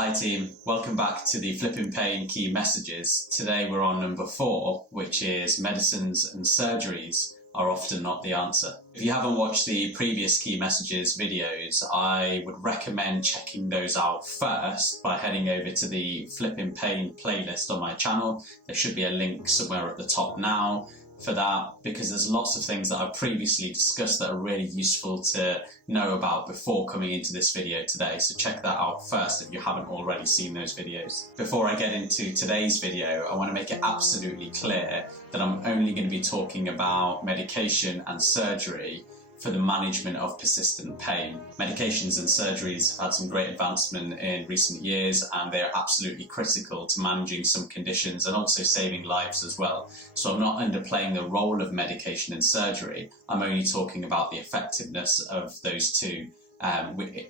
Hi team, welcome back to the Flippin Pain Key Messages. Today we're on number 4, which is medicines and surgeries are often not the answer. If you haven't watched the previous Key Messages videos, I would recommend checking those out first by heading over to the Flippin Pain playlist on my channel. There should be a link somewhere at the top now for that, because there's lots of things that I've previously discussed that are really useful to know about before coming into this video today. So check that out first if you haven't already seen those videos. Before I get into today's video, I want to make it absolutely clear that I'm only going to be talking about medication and surgery for the management of persistent pain. Medications and surgeries have had some great advancement in recent years, and they are absolutely critical to managing some conditions and also saving lives as well. So I'm not underplaying the role of medication and surgery. I'm only talking about the effectiveness of those two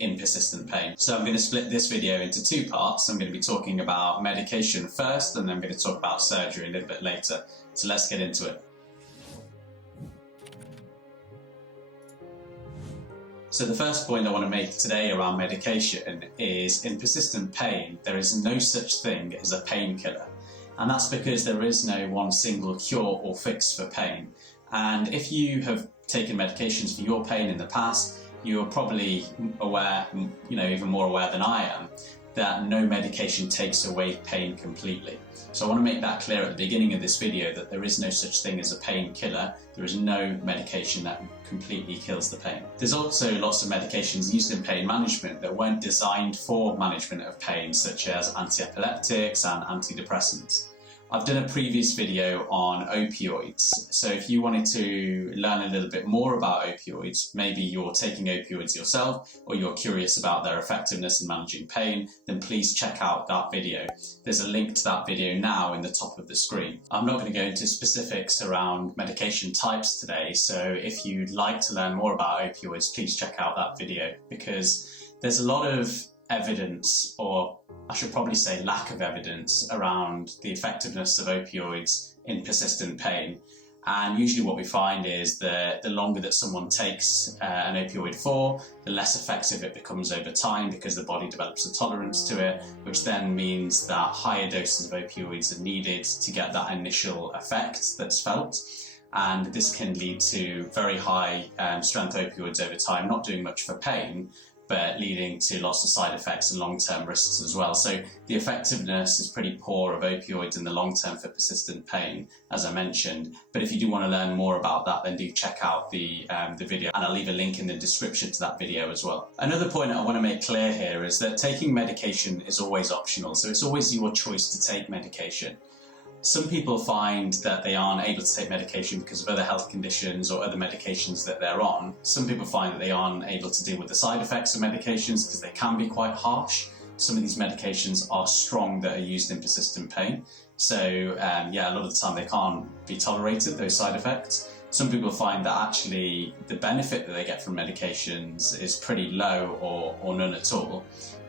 in persistent pain. So I'm going to split this video into 2 parts. I'm going to be talking about medication first, and then I'm going to talk about surgery a little bit later. So let's get into it. So the first point I want to make today around medication is, in persistent pain, there is no such thing as a painkiller. And that's because there is no one single cure or fix for pain. And if you have taken medications for your pain in the past, you're probably aware, even more aware than I am, that no medication takes away pain completely. So I want to make that clear at the beginning of this video, that there is no such thing as a painkiller. There is no medication that completely kills the pain. There's also lots of medications used in pain management that weren't designed for management of pain, such as anti-epileptics and antidepressants. I've done a previous video on opioids, so if you wanted to learn a little bit more about opioids, maybe you're taking opioids yourself or you're curious about their effectiveness in managing pain, then please check out that video. There's a link to that video now in the top of the screen. I'm not going to go into specifics around medication types today, so if you'd like to learn more about opioids, please check out that video, because there's a lot of evidence, or I should probably say lack of evidence, around the effectiveness of opioids in persistent pain. And usually what we find is that the longer that someone takes an opioid for, the less effective it becomes over time, because the body develops a tolerance to it, which then means that higher doses of opioids are needed to get that initial effect that's felt. And this can lead to very high strength opioids over time, not doing much for pain, but leading to lots of side effects and long-term risks as well. So the effectiveness is pretty poor of opioids in the long term for persistent pain, as I mentioned. But if you do want to learn more about that, then do check out the video, and I'll leave a link in the description to that video as well. Another point I want to make clear here is that taking medication is always optional. So it's always your choice to take medication. Some people find that they aren't able to take medication because of other health conditions or other medications that they're on. Some people find that they aren't able to deal with the side effects of medications because they can be quite harsh. Some of these medications are strong that are used in persistent pain. So a lot of the time they can't be tolerated, those side effects. Some people find that actually the benefit that they get from medications is pretty low or none at all.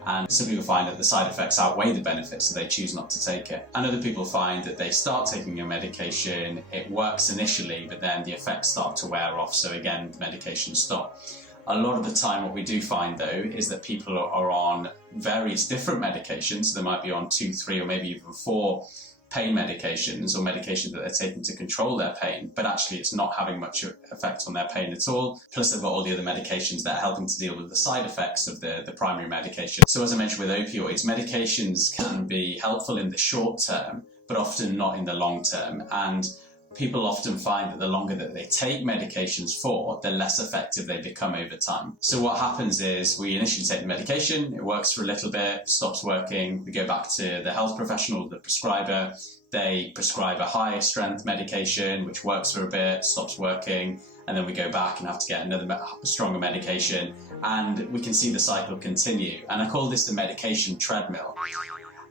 And some people find that the side effects outweigh the benefits, so they choose not to take it. And other people find that they start taking a medication, it works initially, but then the effects start to wear off, so again, the medications stop. A lot of the time what we do find though is that people are on various different medications. They might be on 2, 3 or maybe even 4 pain medications or medications that they're taking to control their pain, but actually it's not having much effect on their pain at all. Plus they've got all the other medications that are helping to deal with the side effects of the primary medication. So as I mentioned with opioids, medications can be helpful in the short term, but often not in the long term. And people often find that the longer that they take medications for, the less effective they become over time. So what happens is we initially take the medication, it works for a little bit, stops working, we go back to the health professional, the prescriber, they prescribe a high strength medication, which works for a bit, stops working, and then we go back and have to get another stronger medication, and we can see the cycle continue. And I call this the medication treadmill.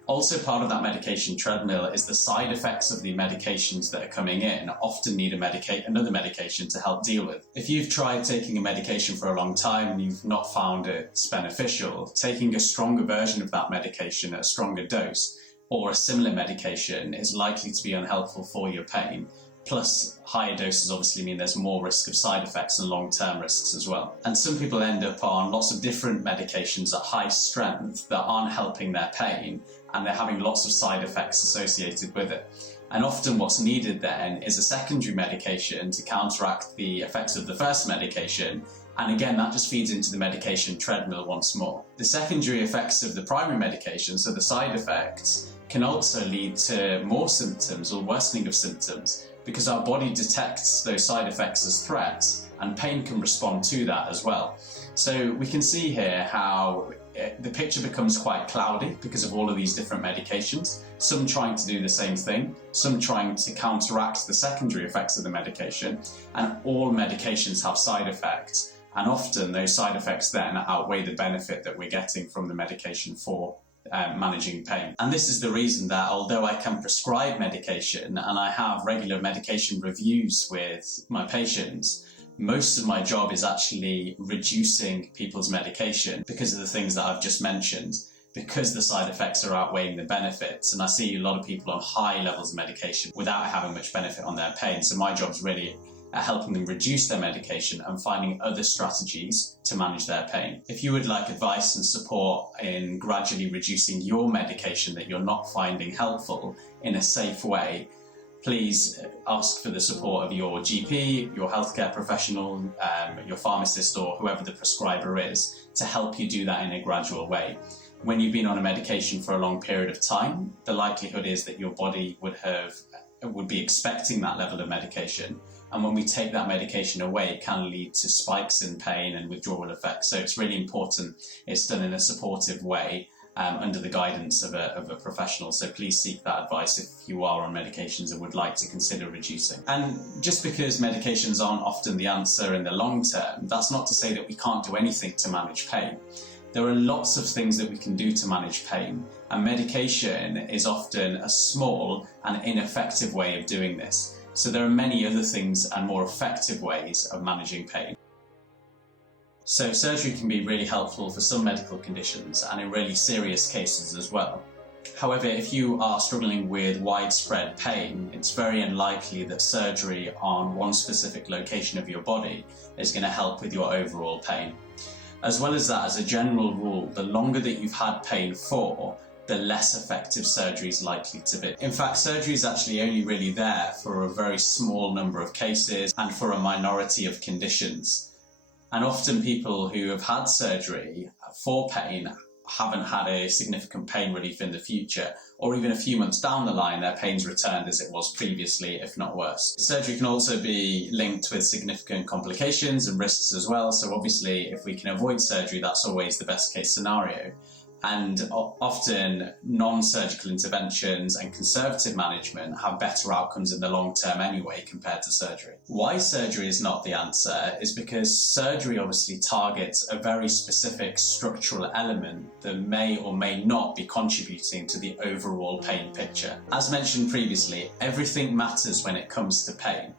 Also part of that medication treadmill is the side effects of the medications that are coming in often need another medication to help deal with. If you've tried taking a medication for a long time and you've not found it's beneficial, taking a stronger version of that medication at a stronger dose or a similar medication is likely to be unhelpful for your pain. plus higher doses obviously mean there's more risk of side effects and long-term risks as well. And some people end up on lots of different medications at high strength that aren't helping their pain, and they're having lots of side effects associated with it. And often what's needed then is a secondary medication to counteract the effects of the first medication. And again, that just feeds into the medication treadmill once more. The secondary effects of the primary medication, so the side effects, can also lead to more symptoms or worsening of symptoms, because our body detects those side effects as threats, and pain can respond to that as well. So we can see here how the picture becomes quite cloudy because of all of these different medications, some trying to do the same thing, some trying to counteract the secondary effects of the medication, and all medications have side effects, and often those side effects then outweigh the benefit that we're getting from the medication for managing pain. And this is the reason that although I can prescribe medication and I have regular medication reviews with my patients, most of my job is actually reducing people's medication because of the things that I've just mentioned, because the side effects are outweighing the benefits. And I see a lot of people on high levels of medication without having much benefit on their pain. So my job is really helping them reduce their medication and finding other strategies to manage their pain. If you would like advice and support in gradually reducing your medication that you're not finding helpful in a safe way, please ask for the support of your GP, your healthcare professional, your pharmacist, or whoever the prescriber is, to help you do that in a gradual way. When you've been on a medication for a long period of time, the likelihood is that your body would be expecting that level of medication. And when we take that medication away, it can lead to spikes in pain and withdrawal effects. So it's really important it's done in a supportive way, under the guidance of a professional. So please seek that advice if you are on medications and would like to consider reducing. And just because medications aren't often the answer in the long term, that's not to say that we can't do anything to manage pain. There are lots of things that we can do to manage pain, and medication is often a small and ineffective way of doing this. So there are many other things and more effective ways of managing pain. So surgery can be really helpful for some medical conditions and in really serious cases as well. However, if you are struggling with widespread pain, it's very unlikely that surgery on one specific location of your body is going to help with your overall pain. As well as that, as a general rule, the longer that you've had pain for, the less effective surgery is likely to be. In fact, surgery is actually only really there for a very small number of cases and for a minority of conditions. And often people who have had surgery for pain haven't had a significant pain relief in the future, or even a few months down the line, their pain's returned as it was previously, if not worse. Surgery can also be linked with significant complications and risks as well. So obviously, if we can avoid surgery, that's always the best case scenario. And often non-surgical interventions and conservative management have better outcomes in the long term anyway compared to surgery. Why surgery is not the answer is because surgery obviously targets a very specific structural element that may or may not be contributing to the overall pain picture. As mentioned previously, everything matters when it comes to pain.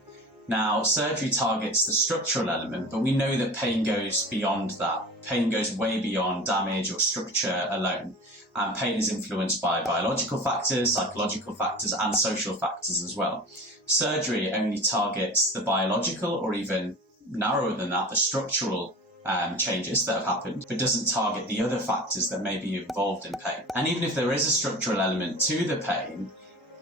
Now, surgery targets the structural element, but we know that pain goes beyond that. Pain goes way beyond damage or structure alone. And pain is influenced by biological factors, psychological factors, and social factors as well. Surgery only targets the biological, or even narrower than that, the structural changes that have happened, but doesn't target the other factors that may be involved in pain. And even if there is a structural element to the pain,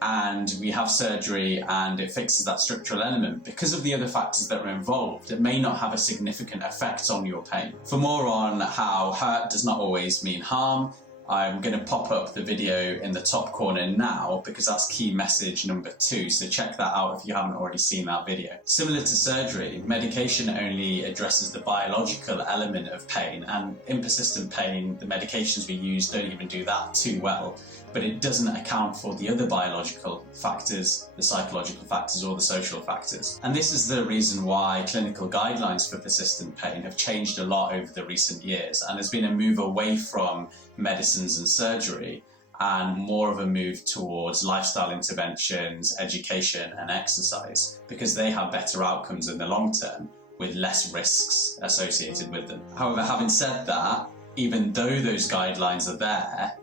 and we have surgery and it fixes that structural element, because of the other factors that are involved, it may not have a significant effect on your pain. For more on how hurt does not always mean harm, I'm going to pop up the video in the top corner now, because that's key message number 2, so check that out if you haven't already seen that video. Similar to surgery, medication only addresses the biological element of pain, and in persistent pain, the medications we use don't even do that too well. But it doesn't account for the other biological factors, the psychological factors, or the social factors. And this is the reason why clinical guidelines for persistent pain have changed a lot over the recent years, and there's been a move away from medicines and surgery and more of a move towards lifestyle interventions, education and exercise, because they have better outcomes in the long term with less risks associated with them. However, having said that, even though those guidelines are there,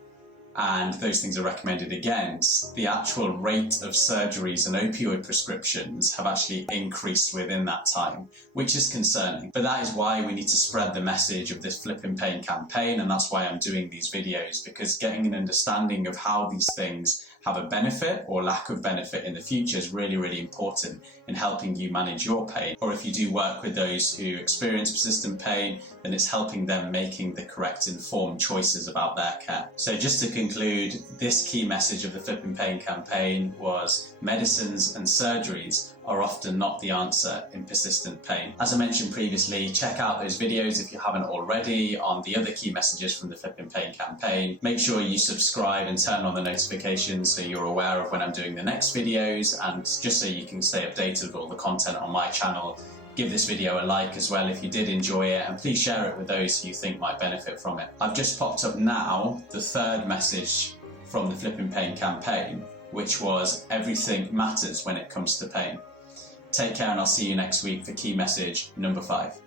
and those things are recommended against, the actual rate of surgeries and opioid prescriptions have actually increased within that time, which is concerning. But that is why we need to spread the message of this Flippin Pain campaign, and that's why I'm doing these videos, because getting an understanding of how these things have a benefit or lack of benefit in the future is really, really important in helping you manage your pain. Or if you do work with those who experience persistent pain, then it's helping them making the correct informed choices about their care. So just to conclude, this key message of the Flippin Pain campaign was medicines and surgeries are often not the answer in persistent pain. As I mentioned previously, check out those videos if you haven't already on the other key messages from the Flippin Pain campaign. Make sure you subscribe and turn on the notifications so you're aware of when I'm doing the next videos, and just so you can stay updated with all the content on my channel. Give this video a like as well if you did enjoy it, and please share it with those who you think might benefit from it. I've just popped up now the third message from the Flippin Pain campaign, which was everything matters when it comes to pain. Take care, and I'll see you next week for key message number 5.